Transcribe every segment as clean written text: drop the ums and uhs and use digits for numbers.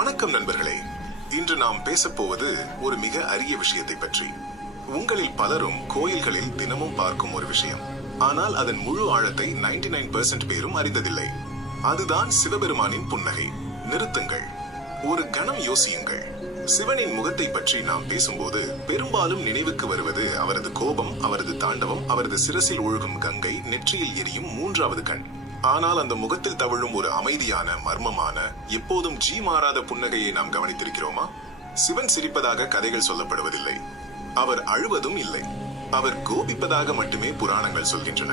வணக்கம் நண்பர்களே. இன்று நாம் பேசப்போவது ஒரு மிக அரிய விஷயத்தை பற்றி. உங்களில் பலரும் கோயில்களில் தினமும் பார்க்கும் ஒரு விஷயம், ஆனால் அதன் முழு ஆழத்தை 99% பேரும் அறிந்ததில்லை. அதுதான் சிவபெருமானின் புன்னகை. நிறுத்துங்கள், ஒரு கணம் யோசியுங்கள். சிவனின் முகத்தை பற்றி நாம் பேசும்போது பெரும்பாலும் நினைவுக்கு வருவது அவரது கோபம், அவரது தாண்டவம், அவரது சிரசில் ஒழுகும் கங்கை, நெற்றியில் எரியும் மூன்றாவது கண். ஆனால் அந்த முகத்தில் தவழும் ஒரு அமைதியான, மர்மமான, எப்போதும் மாறாத புன்னகையை நாம் கவனித்திருக்கிறோமா? சிவன் சிரிப்பதாக கதைகள் சொல்லப்படுவதில்லை, அவர் அழுவதும் இல்லை. அவர் கோபிப்பதாக மட்டுமே புராணங்கள் சொல்கின்றன.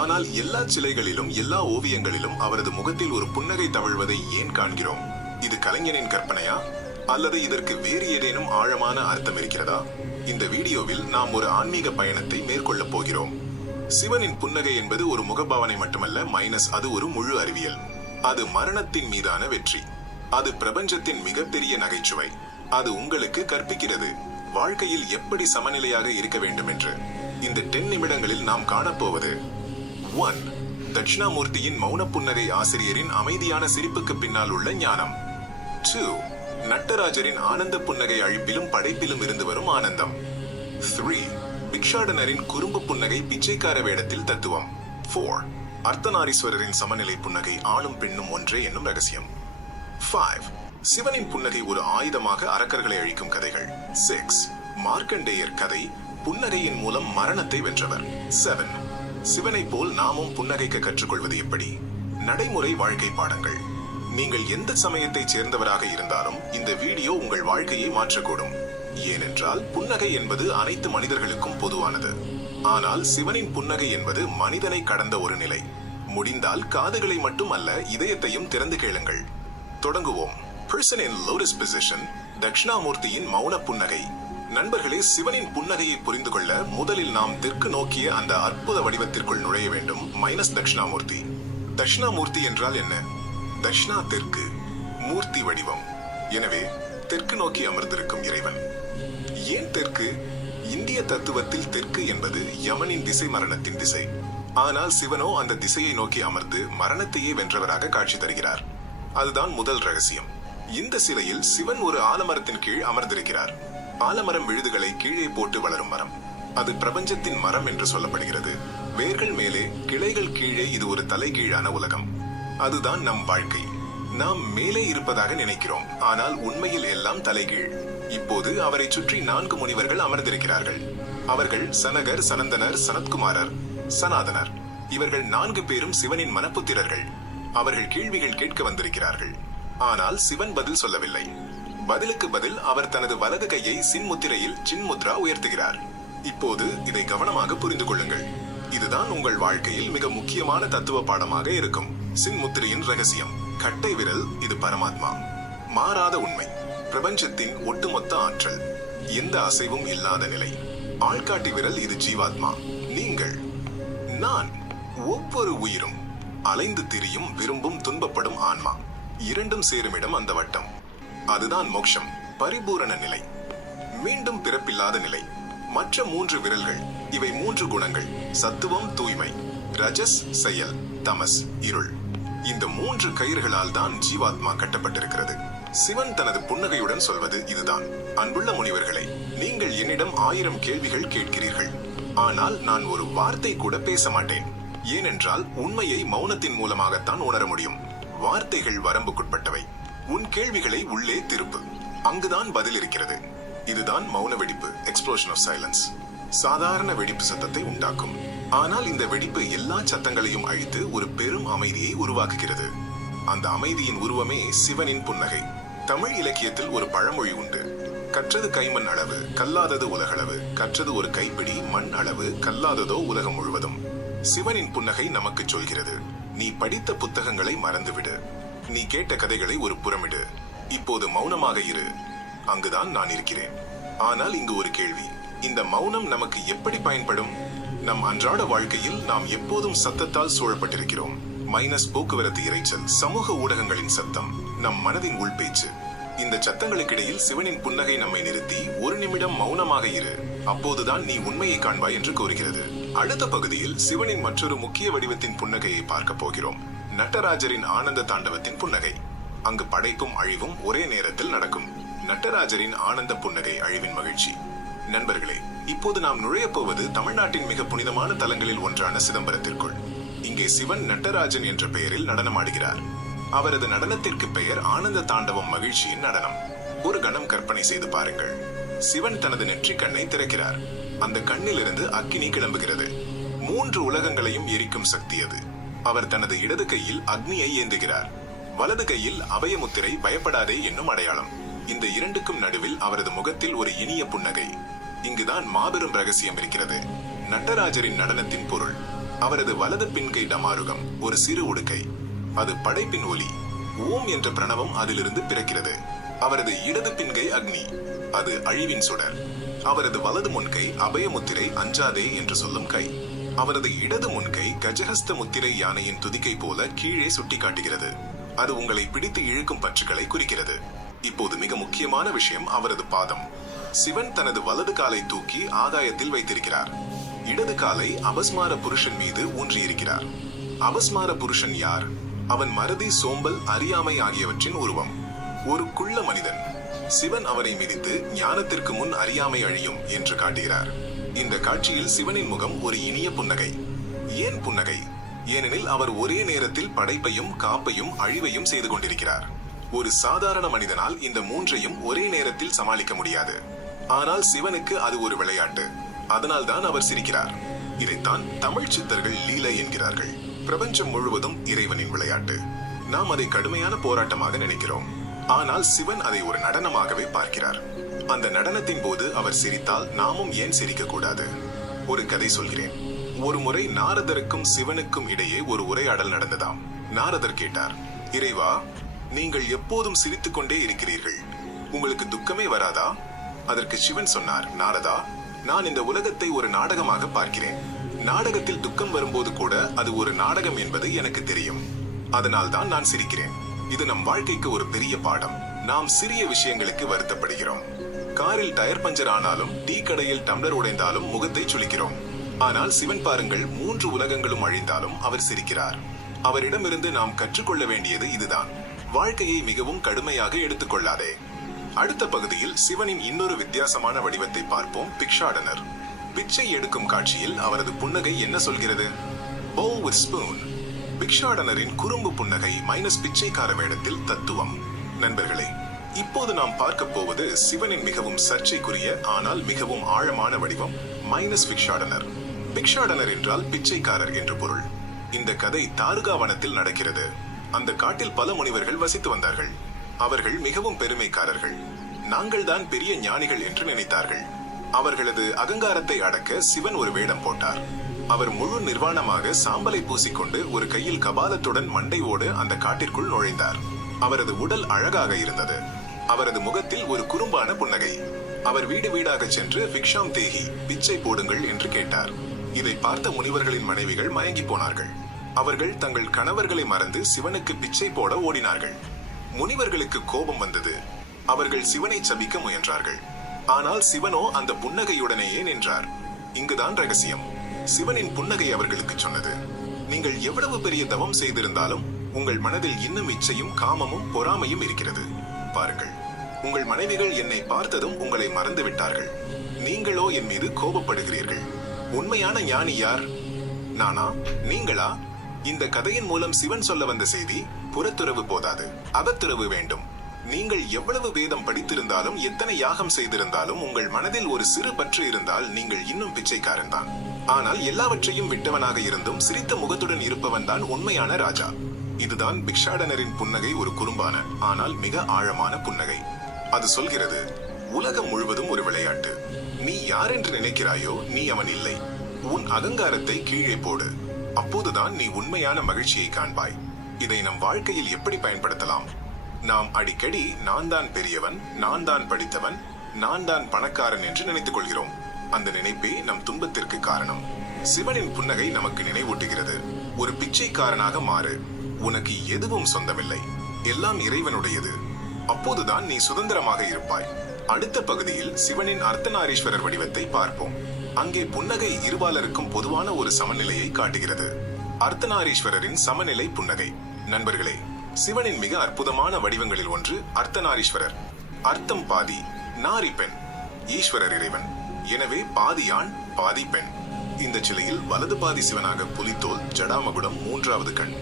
ஆனால் எல்லா சிலைகளிலும், எல்லா ஓவியங்களிலும் அவரது முகத்தில் ஒரு புன்னகை தவழ்வதை ஏன் காண்கிறோம்? இது கலைஞனின் கற்பனையா, அல்லது இதற்கு வேறு ஏதேனும் ஆழமான அர்த்தம் இருக்கிறதா? இந்த வீடியோவில் நாம் ஒரு ஆன்மீக பயணத்தை மேற்கொள்ளப் போகிறோம். சிவனின் புன்னகை என்பது ஒரு முகபாவனை மட்டுமல்ல, அது ஒரு முழு அறிவியல். அது மரணத்தின் மீதான வெற்றி. அது பிரபஞ்சத்தின் மிகப்பெரிய நகைச்சுவை. அது உங்களுக்கு கற்பிக்கிறது வாழ்க்கையில் எப்படி சமநிலையாக இருக்க வேண்டும் என்று. இந்த 10 நிமிடங்களில் நாம் காணப்போவது 1. தட்சிணாமூர்த்தியின் மௌன புன்னகை, ஆசிரியரின் அமைதியான சிரிப்புக்கு பின்னால் உள்ள ஞானம். 2. நட்டராஜரின் ஆனந்த புன்னகை, அழிப்பிலும் படைப்பிலும் இருந்து வரும் ஆனந்தம். 3. பிக்ஷாடனரின் குறும்பு புன்னகை, பிச்சைக்கார வேடத்தில் தத்துவம். 4. அர்த்தநாரீஸ்வரரின் சமநிலை புன்னகை, ஆணும் பெண்ணும் ஒன்றே என்னும் ரகசியம். 5. சிவனின் புன்னகை ஒரு ஆயுதமாக அரக்கர்களை அழிக்கும் கதைகள். 6. மார்க்கண்டேயர் கதை, புன்னகையின் மூலம் மரணத்தை வென்றவர். 7. சிவனை போல் நாமும் புன்னகைக்க கற்றுக்கொள்வது எப்படி? நடைமுறை வாழ்க்கை பாடங்கள். நீங்கள் எந்த சமயத்தை சேர்ந்தவராக இருந்தாலும் இந்த வீடியோ உங்கள் வாழ்க்கையை மாற்றக்கூடும். ஏனென்றால் புன்னகை என்பது அனைத்து மனிதர்களுக்கும் பொதுவானது. ஆனால் சிவனின் புன்னகை என்பது மனிதனை கடந்த ஒரு நிலை. முடிந்தால் காதுகளை மட்டும் அல்ல, இதயத்தையும் திறந்து கேளுங்கள். தொடங்குவோம். Person in lotus position, தட்சிணாமூர்த்தியின் மௌன புன்னகை. நண்பர்களே, சிவனின் புன்னகையை புரிந்து கொள்ள முதலில் நாம் தெற்கு நோக்கிய அந்த அற்புத வடிவத்திற்குள் நுழைய வேண்டும். தட்சிணாமூர்த்தி. தட்சிணாமூர்த்தி என்றால் என்ன? தட்சிணா தெற்கு, மூர்த்தி வடிவம். எனவே தெற்கு நோக்கி அமர்ந்திருக்கும் இறைவன். ஏன் தெற்கு? இந்திய தத்துவத்தில் தெற்கு என்பது யமனின் திசை, மரணத்தின் திசை. ஆனால் சிவனோ அந்த திசையை நோக்கி அமர்ந்து மரணத்தையே வென்றவராக காட்சி தருகிறார். அதுதான் முதல் ரகசியம். இந்த சிலையில் சிவன் ஒரு ஆலமரத்தின் கீழ் அமர்ந்திருக்கிறார். ஆலமரம் விழுதுகளை கீழே போட்டு வளரும் மரம். அது பிரபஞ்சத்தின் மரம் என்று சொல்லப்படுகிறது. வேர்கள் மேலே, கிளைகள் கீழே. இது ஒரு தலைகீழான உலகம். அதுதான் நம் வாழ்க்கை. நாம் மேலே இருப்பதாக நினைக்கிறோம், ஆனால் உண்மையில் எல்லாம் தலைகீழ். இப்போது அவரை சுற்றி 4 முனிவர்கள் அமர்ந்திருக்கிறார்கள். அவர்கள் சனகர், சனந்தனர், சனத்குமாரர், சனாதனர். இவர்கள் 4 பேரும் சிவனின் மனப்புத்திரர்கள். அவர்கள் கேள்விகள் கேட்க வந்திருக்கிறார்கள். ஆனால் சிவன் பதில் சொல்லவில்லை. பதிலுக்கு பதில் அவர் தனது வலது கையை சின்முத்திரையில் சின்முத்ரா உயர்த்துகிறார். இப்போது இதை கவனமாக புரிந்து கொள்ளுங்கள். இதுதான் உங்கள் வாழ்க்கையில் மிக முக்கியமான தத்துவ பாடமாக இருக்கும். சின்முத்திரையின் ரகசியம். கட்டை விரல், இது பரமாத்மா, மாறாத உண்மை, பிரபஞ்சத்தின் ஒட்டுமொத்த ஆற்றல், எந்த அசைவும் இல்லாத நிலை. ஆள்காட்டி விரல், இது ஜீவாத்மா, நீங்கள், நான், ஒவ்வொரு உயிரும், அலைந்து திரியும், விரும்பும், துன்பப்படும் ஆன்மா. இரண்டும் சேருமிடம் அந்த வட்டம். அதுதான் மோட்சம், பரிபூரண நிலை, மீண்டும் பிறப்பில்லாத நிலை. மற்ற 3 விரல்கள், இவை 3 குணங்கள்: சத்துவம், தூய்மை; ரஜஸ், செயல்; தமஸ், இருள். இந்த 3 கயிறுகளால் தான் ஜீவாத்மா கட்டப்பட்டிருக்கிறது. சிவன் தனது புன்னகையுடன் சொல்வது இதுதான். அன்புள்ள முனிவர்களே, நீங்கள் என்னிடம் 1000 கேள்விகள் கேட்கிறீர்கள், ஆனால் நான் ஒரு வார்த்தை கூட பேச மாட்டேன். ஏனென்றால் உண்மையை மௌனத்தின் மூலமாகத்தான் உணர முடியும். வார்த்தைகள் வரம்புக்குட்பட்டவை. உன் கேள்விகளை உள்ளே திருப்பு, அங்குதான் பதில் இருக்கிறது. இதுதான் மௌன வெடிப்பு, எக்ஸ்ப்ளோஷன் ஆஃப் சைலன்ஸ். சாதாரண வெடிப்பு சத்தத்தை உண்டாக்கும், ஆனால் இந்த வெடிப்பு எல்லா சத்தங்களையும் அழித்து ஒரு பெரும் அமைதியை உருவாக்குகிறது. அந்த அமைதியின் உருவமே சிவனின் புன்னகை. தமிழ் இலக்கியத்தில் ஒரு பழமொழி உண்டு: கற்றது கைமண் அளவு, கல்லாதது உலகளவு. கற்றது ஒரு கைப்பிடி மண் அளவு, கல்லாததோ உலகம் முழுவதும். சிவனின் புன்னகை நமக்கு சொல்கிறது: நீ படித்த புத்தகங்களை மறந்துவிடு, நீ கேட்ட கதைகளை ஒரு புறமிடு, இப்போது மௌனமாக இரு, அங்குதான் நான் இருக்கிறேன். ஆனால் இங்கு ஒரு கேள்வி: இந்த மௌனம் நமக்கு எப்படி பயன்படும்? நம் அன்றாட வாழ்க்கையில் நாம் எப்போதும் சத்தத்தால் சூழப்பட்டிருக்கிறோம். போக்குவரத்து இரைச்சல், சமூக ஊடகங்களின் சத்தம், நம் மனதின் உள்பேச்சு. இந்த சத்தங்களுக்கிடையில் சிவனின் புன்னகை நம்மை நிறுத்தி 1 நிமிடம் மௌனமாக இரு, அப்போதுதான் நீ உண்மையை காண்பாய் என்று கூறுகிறது. அடுத்த பகுதியில் சிவனின் மற்றொரு முக்கிய வடிவத்தின் புன்னகையை பார்க்க போகிறோம். நட்டராஜரின் ஆனந்த தாண்டவத்தின் புன்னகை. அங்கு படைப்பும் அழிவும் ஒரே நேரத்தில் நடக்கும். நடராஜரின் ஆனந்த புன்னகை, அழிவின் மகிழ்ச்சி. நண்பர்களே, இப்போது நாம் நுழையப் போவது தமிழ்நாட்டின் மிக புனிதமான தலங்களில் ஒன்றான சிதம்பரத்திற்குள். இங்கே சிவன் நடராஜன் என்ற பெயரில் நடனமாடுகிறார். அவரது நடனத்திற்கு பெயர் ஆனந்த தாண்டவம், மகிழ்ச்சியின் நடனம். ஒரு கணம் கற்பனை செய்து பாருங்கள். சிவன் தனது நெற்றிக் கண்ணை திறக்கிறார். அந்த கண்ணிலிருந்து அக்கினி கிளம்புகிறது. 3 உலகங்களையும் எரிக்கும் சக்தி அது. அவர் தனது இடது கையில் அக்னியை ஏந்துகிறார். வலது கையில் அபயமுத்திரை, பயப்படாதே என்னும் அடையாளம். இந்த இரண்டுக்கும் நடுவில் அவரது முகத்தில் ஒரு இனிய புன்னகை. இங்குதான் மாபெரும் ரகசியம் இருக்கிறது. நடராஜரின் நடனத்தின் பொருள். அவரது வலது பின்கை டமாருகம், ஒரு சிறு உடுக்கை. அது படைப்பின் ஒலி. ஓம் என்ற பிரணவம் அதிலிருந்து பிறக்கிறது. அவரது இடது பின்கை அக்னி, அது அழிவின் சுடர். அவரது வலது முன்கை அபயமுத்திரை, அஞ்சாதே என்று சொல்லும் கை. அவரது இடது முன்கை கஜஹஸ்த முத்திரை, யானையின் துதிக்கை போல கீழே சுட்டி காட்டுகிறது. அது உங்களை பிடித்து இழுக்கும் பற்றுகளை குறிக்கிறது. இப்போது மிக முக்கியமான விஷயம், அவரது பாதம். சிவன் தனது வலது காலை தூக்கி ஆகாயத்தில் வைத்திருக்கிறார். இடது காலை அபஸ்மார புருஷன் மீது ஊன்றியிருக்கிறார். அபஸ்மார புருஷன் யார்? அவன் மறதி, சோம்பல், அறியாமை ஆகியவற்றின் உருவம். ஒரு குள்ள மனிதன். சிவன் அவனை மிதித்து ஞானத்திற்கு முன் அறியாமை அழியும் என்று காட்டுகிறார். இந்த காட்சியில் சிவனின் முகம் ஒரு இனிய புன்னகை. ஏன் புன்னகை? ஏனெனில் அவர் ஒரே நேரத்தில் படைப்பையும் காப்பையும் அழிவையும் செய்து கொண்டிருக்கிறார். ஒரு சாதாரண மனிதனால் இந்த 3ஐயும் ஒரே நேரத்தில் சமாளிக்க முடியாது. ஆனால் சிவனுக்கு அது ஒரு விளையாட்டு. அதனால்தான் அவர் சிரிக்கிறார். இதைத்தான் தமிழ் சித்தர்கள் லீலை என்கிறார்கள். பிரபஞ்சம் முழுவதும் இறைவனின் விளையாட்டு. நாம் அதை கடுமையான போராட்டமாக நினைக்கிறோம். ஆனால் சிவன் அதை ஒரு நடனமாகவே பார்க்கிறார். அந்த நடனத்தின் போது அவர் சிரித்தால் நாமும் ஏன் சிரிக்க கூடாது? ஒரு கதை சொல்கிறேன். ஒரு முறை நாரதருக்கும் சிவனுக்கும் இடையே ஒரு உரையாடல் நடந்ததாம். நாரதர் கேட்டார், இறைவா, நீங்கள் எப்போதும் சிரித்துக் கொண்டே இருக்கிறீர்கள், உங்களுக்கு துக்கமே வராதா? அதற்கு சிவன் சொன்னார், நாரதா, நான் இந்த உலகத்தை ஒரு நாடகமாக பார்க்கிறேன். நாடகத்தில் துக்கம் வரும்போது கூட அது ஒரு நாடகம் என்பது எனக்கு தெரியும். அதனால் தான் நான் சிரிக்கிறேன். இது நம் வாழ்க்கைக்கு ஒரு பெரிய பாடம். நாம் சிறிய விஷயங்களுக்கு வருத்தப்படுகிறோம். காரில் டயர் பஞ்சர் ஆனாலும், டீ கடையில் டம்ளர் உடைந்தாலும் முகத்தை சுளிக்கிறோம். ஆனால் சிவன் பாருங்கள், 3 உலகங்களும் அழிந்தாலும் அவர் சிரிக்கிறார். அவரிடமிருந்து நாம் கற்றுக்கொள்ள வேண்டியது இதுதான். வாழ்க்கையை மிகவும் கடுமையாக எடுத்துக்கொள்ளாதே. அடுத்த பகுதியில் சிவனின் இன்னொரு வித்தியாசமான வடிவத்தை பார்ப்போம், பிக்ஷாடனர். பிச்சை எடுக்கும் காட்சியில் அவரது புன்னகை என்ன சொல்கிறது? bow with spoon. பிக்ஷாடனரின் குறும்பு புன்னகை மைனஸ் பிச்சைக்கார வேடத்தில் தத்துவம். நண்பர்களே, இப்போது நாம் பார்க்க போவது சிவனின் மிகவும் சர்ச்சைக்குரிய ஆனால் மிகவும் ஆழமான வடிவம், மைனஸ் பிக்ஷாடனர். பிக்ஷாடனர் என்றால் பிச்சைக்காரர் என்று பொருள். இந்த கதை தாருகாவனத்தில் நடக்கிறது. அந்த காட்டில் பல முனிவர்கள் வசித்து வந்தார்கள். அவர்கள் மிகவும் பெருமைக்காரர்கள். நாங்கள் தான் பெரிய ஞானிகள் என்று நினைத்தார்கள். அவர்களது அகங்காரத்தை அடக்க சிவன் ஒரு வேடம் போட்டார். அவர் முழு நிர்வாணமாக சாம்பலை பூசிக்கொண்டு ஒரு கையில் கபாலத்துடன் மண்டையோடு அந்த காட்டிற்குள் நுழைந்தார். அவரது உடல் அழகாக இருந்தது. அவரது முகத்தில் ஒரு குறும்பான புன்னகை. அவர் வீடு வீடாக சென்று பிக்ஷாம் தேகி, பிச்சை போடுங்கள் என்று கேட்டார். இதை பார்த்த முனிவர்களின் மனைவிகள் மயங்கி போனார்கள். அவர்கள் தங்கள் கணவர்களை மறந்து சிவனுக்கு பிச்சை போட ஓடினார்கள். முனிவர்களுக்கு கோபம் வந்தது. அவர்கள் சிவனை சபிக்க முயன்றார்கள். ஆனால் சிவனோ அந்த புன்னகையுடனேயே நின்றார். இங்குதான் ரகசியம். சிவனின் புன்னகை அவர்களுக்கு சொன்னது, நீங்கள் எவ்வளவு பெரிய தவம் செய்திருந்தாலும் உங்கள் மனதில் இன்னும் இச்சையும் காமமும் பொறாமையும் இருக்கிறது. பாருங்கள், உங்கள் மனைவிகள் என்னை பார்த்ததும் உங்களை மறந்து விட்டார்கள். நீங்களோ என் மீது கோபப்படுகிறீர்கள். உண்மையான ஞானி யார்? நானா? நீங்களா? இந்த கதையின் மூலம் சிவன் சொல்ல வந்த செய்தி, புறத்துறவு போதாது, அகத்துறவு வேண்டும். நீங்கள் எவ்வளவு வேதம் படித்திருந்தாலும், எத்தனை யாகம் செய்திருந்தாலும், உங்கள் மனதில் ஒரு சிறு பற்று இருந்தால் நீங்கள் இன்னும் பிச்சைக்காரன் தான். ஆனால் எல்லாவற்றையும் விட்டவனாக இருந்தும் சிரித்த முகத்துடன் இருப்பவன் தான் உண்மையான ராஜா. இதுதான் பிக்ஷாடனரின் புன்னகை, ஒரு குறும்பான ஆனால் மிக ஆழமான புன்னகை. அது சொல்கிறது, உலகம் முழுவதும் ஒரு விளையாட்டு. நீ யார் என்று நினைக்கிறாயோ நீ அவன் இல்லை. உன் அகங்காரத்தை கீழே போடு. அப்போதுதான் நீ உண்மையான மகிழ்ச்சியை காண்பாய். இதை நம் வாழ்க்கையில் எப்படி பயன்படுத்தலாம்? நாம் அடிக்கடி நான் தான் பெரியவன், நான் தான் படித்தவன், நான் தான் பணக்காரன் என்று நினைத்துக் கொள்கிறோம். அந்த நினைப்பே நம் துன்பத்திற்கு காரணம். சிவனின் புன்னகை நமக்கு நினைவூட்டுகிறது, ஒரு பிச்சைக்காரனாக மாறு. உனக்கு எதுவும் சொந்தமில்லை, எல்லாம் இறைவனுடையது. அப்போதுதான் நீ சுதந்திரமாக இருப்பாய். அடுத்த பகுதியில் சிவனின் அர்த்தநாரீஸ்வரர் வடிவத்தை பார்ப்போம். அங்கே புன்னகை இருபாலருக்கும் பொதுவான ஒரு சமநிலையை காட்டுகிறது. அர்த்தநாரீஸ்வரரின் சமநிலை புன்னகை. நண்பர்களே, சிவனின் மிக அற்புதமான வடிவங்களில் ஒன்று அர்த்தநாரீஸ்வரர். அர்த்தம் பாதி, நாரி பெண், ஈஸ்வரர் இறைவன். எனவே பாதி ஆண் பாதி பெண். இந்த சிலையில் வலது பாதி சிவனாக புலித்தோல், ஜடாமகுடம், மூன்றாவது கண்.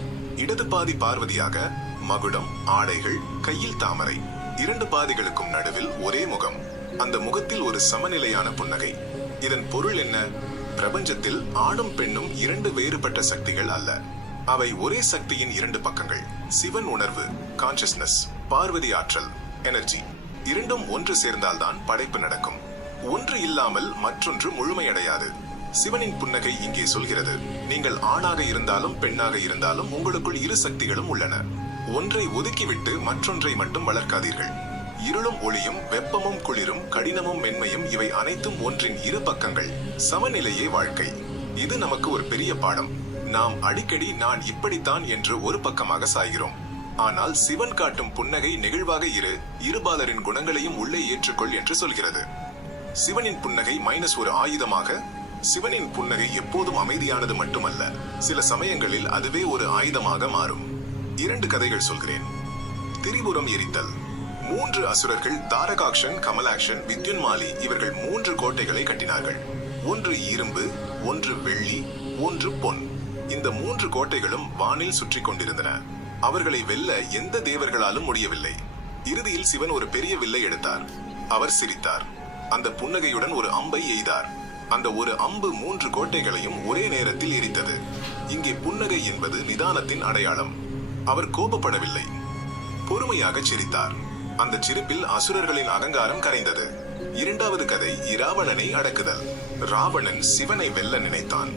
இடது பாதி பார்வதியாக மகுடம், ஆடைகள், கையில் தாமரை. இரண்டு பாதிகளுக்கும் நடுவில் ஒரே முகம். அந்த முகத்தில் ஒரு சமநிலையான புன்னகை. இதன் பொருள் என்ன? பிரபஞ்சத்தில் ஆணும் பெண்ணும் இரண்டு வேறுபட்ட சக்திகள் அல்ல. அவை ஒரே சக்தியின் இரண்டு பக்கங்கள். சிவன் உணர்வு, கான்சியஸ்னஸ், பார்வதி ஆற்றல், எனர்ஜி. இரண்டும் ஒன்று சேர்ந்தால்தான் படைப்பு நடக்கும். ஒன்று இல்லாமல் மற்றொன்று முழுமையடையாது. சிவனின் புன்னகை இங்கே சொல்கிறது, நீங்கள் ஆணாக இருந்தாலும் பெண்ணாக இருந்தாலும் உங்களுக்குள் இரு சக்திகளும் உள்ளன. ஒன்றை ஒதுக்கிவிட்டு மற்றொன்றை மட்டும் வளர்க்காதீர்கள். இருளும் ஒளியும், வெப்பமும் குளிரும், கடினமும் மென்மையும், இவை அனைத்தும் ஒன்றின் இரு பக்கங்கள். சமநிலையே வாழ்க்கை. இது நமக்கு ஒரு பெரிய பாடம். நாம் அடிக்கடி நான் இப்படித்தான் என்று ஒரு பக்கமாக சாய்கிறோம். ஆனால் சிவன் காட்டும் புன்னகை நெகிழ்வாக இரு, இருபாலரின் குணங்களையும் உள்ளே ஏற்றுக்கொள் என்று சொல்கிறது. சிவனின் புன்னகை மைனஸ் ஒரு ஆயுதமாக. சிவனின் புன்னகை எப்போதும் அமைதியானது மட்டுமல்ல, சில சமயங்களில் அதுவே ஒரு ஆயுதமாக மாறும். 2 கதைகள் சொல்கிறேன். திரிபுரம் எரித்தல். 3 அசுரர்கள், தாரகாக்ஷன், கமலாக்ஷன், வித்யுன்மாலி, இவர்கள் 3 கோட்டைகளை கட்டினார்கள். ஒன்று இரும்பு, ஒன்று வெள்ளி, ஒன்று பொன். இந்த 3 கோட்டைகளும் வானில் சுற்றி கொண்டிருந்தன. அவர்களை வெல்ல எந்த தேவர்களாலும் முடியவில்லை. இறுதியில் சிவன் ஒரு பெரிய வில்லை எடுத்தார். அவர் சிரித்தார். அந்த புன்னகையுடன் ஒரு அம்பை எய்தார். அந்த ஒரு அம்பு 3 கோட்டைகளையும் ஒரே நேரத்தில் எரித்தது. இங்கே புன்னகை என்பது நிதானத்தின் அடையாளம். அவர் கோபப்படவில்லை, பொறுமையாக சிரித்தார். அந்த சிரிப்பில் அசுரர்களின் அகங்காரம் கரைந்தது. 2வது கதை இராவணனை அடக்குதல். ராவணன் சிவனை வெல்ல நினைத்தான்.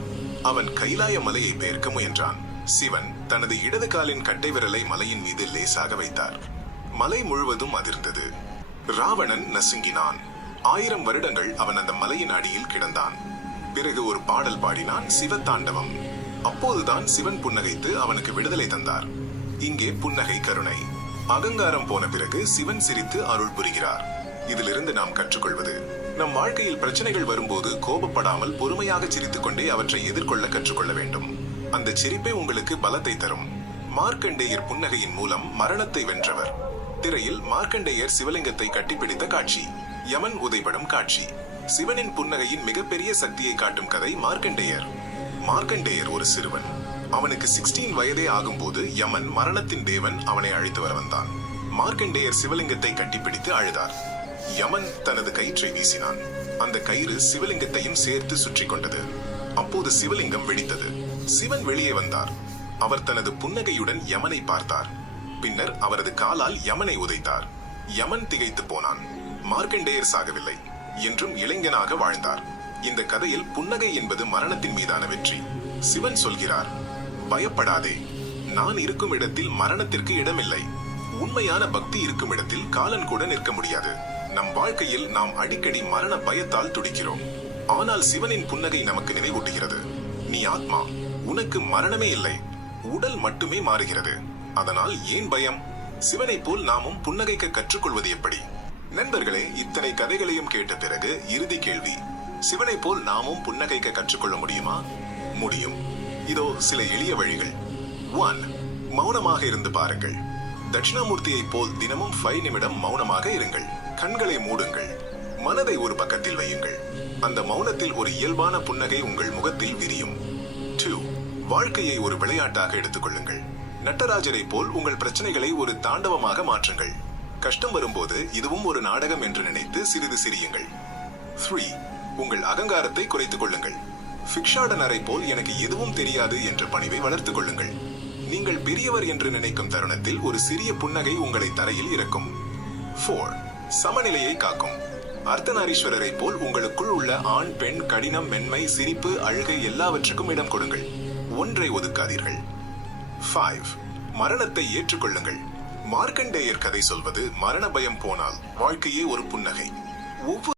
அவன் கைலாய மலையை பெயர்க்க முயன்றான். சிவன் தனது இடது காலின் கட்டை விரலை மலையின் மீது லேசாக வைத்தார். மலை முழுவதும் அதிர்ந்தது. ராவணன் நசுங்கினான். 1000 வருடங்கள் அவன் அந்த மலையின் அடியில் கிடந்தான். பிறகு ஒரு பாடல் பாடினான், சிவத்தாண்டவம். அப்போதுதான் சிவன் புன்னகைத்து அவனுக்கு விடுதலை தந்தார். இங்கே புன்னகை கருணை. அகங்காரம் போன பிறகு சிவன் சிரித்து அருள் புரிகிறார். இதிலிருந்து நாம் கற்றுக்கொள்வது, நம் வாழ்க்கையில் பிரச்சனைகள் வரும்போது கோபப்படாமல் பொறுமையாக சிரித்துக் கொண்டே அவற்றை எதிர்கொள்ள கற்றுக்கொள்ள வேண்டும். அந்த சிரிப்பே உங்களுக்கு பலத்தை தரும். மார்க்கண்டேயர் புன்னகையின் மூலம் மரணத்தை வென்றவர். திரையில் மார்க்கண்டேயர் சிவலிங்கத்தை கட்டிப்பிடித்த காட்சி, யமன் உதைபடும் காட்சி. சிவனின் புன்னகையின் மிகப்பெரிய சக்தியை காட்டும் கதை மார்க்கண்டேயர். மார்க்கண்டேயர் ஒரு சிறுவன். அவனுக்கு 16 வயதே ஆகும்போது யமன், மரணத்தின் தேவன், அவனை அழைத்து வர வந்தான். மார்க்கண்டேயர் சிவலிங்கத்தை கட்டிப்பிடித்து அழுதார். யமன் தனது கயிற்றை வீசினான். அந்த கயிறு சிவலிங்கத்தையும் சேர்த்து சுற்றி கொண்டது. அப்போது சிவலிங்கம் வெடித்தது. சிவன் வெளியே வந்தார். அவர் தனது புன்னகையுடன் யமனை பார்த்தார். பின்னர் அவரது காலால் யமனை உதைத்தார். யமன் திகைத்து போனான். மார்க்கண்டேயர் சாகவில்லை, என்றும் இளைஞனாக வாழ்ந்தார். இந்த கதையில் புன்னகை என்பது மரணத்தின் மீதான வெற்றி. சிவன் சொல்கிறார், பயப்படாதே, நான் இருக்கும் இடத்தில் மரணத்திற்கு இடமில்லை. உண்மையான பக்தி இருக்கும் இடத்தில் காலன் கூட நிற்க முடியாது. நம் வாழ்க்கையில் நாம் அடிக்கடி மரண பயத்தால் துடிக்கிறோம். ஆனால் சிவனின் புன்னகை நமக்கு நினைவூட்டுகிறது, நீ ஆத்மா, உனக்கு மரணமே இல்லை, உடல் மட்டுமே மாறுகிறது. அதனால் ஏன் பயம்? சிவனை போல் நாமும் புன்னகைக்க கற்றுக்கொள்வது எப்படி? நண்பர்களே, இத்தனை கதைகளையும் கேட்ட பிறகு இறுதி கேள்வி, சிவனை போல் நாமும் புன்னகைக்க கற்றுக்கொள்ள முடியுமா? முடியும். இதோ சில எளிய வழிகள். 1. மௌனமாக இருந்து பாருங்கள். தட்சிணாமூர்த்தியை போல் தினமும் 5 நிமிடம் மௌனமாக இருங்கள். கண்களை மூடுங்கள். மனதை ஒரு பக்கத்தில் வையுங்கள். அந்த மௌனத்தில் ஒரு இயல்பான புன்னகை உங்கள் முகத்தில் விரியும். 2. வாழ்க்கையை ஒரு விளையாட்டாக எடுத்துக்கொள்ளுங்கள். நட்டராஜரை போல் உங்கள் பிரச்சனைகளை ஒரு தாண்டவமாக மாற்றுங்கள். கஷ்டம் வரும்போது இதுவும் ஒரு நாடகம் என்று நினைத்து சிறிது சிரியுங்கள். 3. உங்கள் அகங்காரத்தை குறைத்துக் கொள்ளுங்கள். பிக்ஷாடனரை போல் எனக்கு எதுவும் தெரியாது என்ற பணிவை வளர்த்துக் கொள்ளுங்கள். நீங்கள் பெரியவர் என்று நினைக்கும் தருணத்தில் ஒரு சிறிய புன்னகை உங்களை தரையில் இறக்கும். 4. சமநிலையை காக்கும். அர்த்தநாரீஸ்வரரை போல் உங்களுக்குள் உள்ள ஆண், பெண், கடினம், மென்மை, சிரிப்பு, அழுகை எல்லாவற்றுக்கும் இடம் கொடுங்கள். ஒன்றை ஒதுக்காதீர்கள். 5. மரணத்தை ஏற்றுக்கொள்ளுங்கள். மார்க்கண்டேயர் கதை சொல்வது, மரண பயம் போனால் வாழ்க்கையே ஒரு புன்னகை. ஒவ்வொரு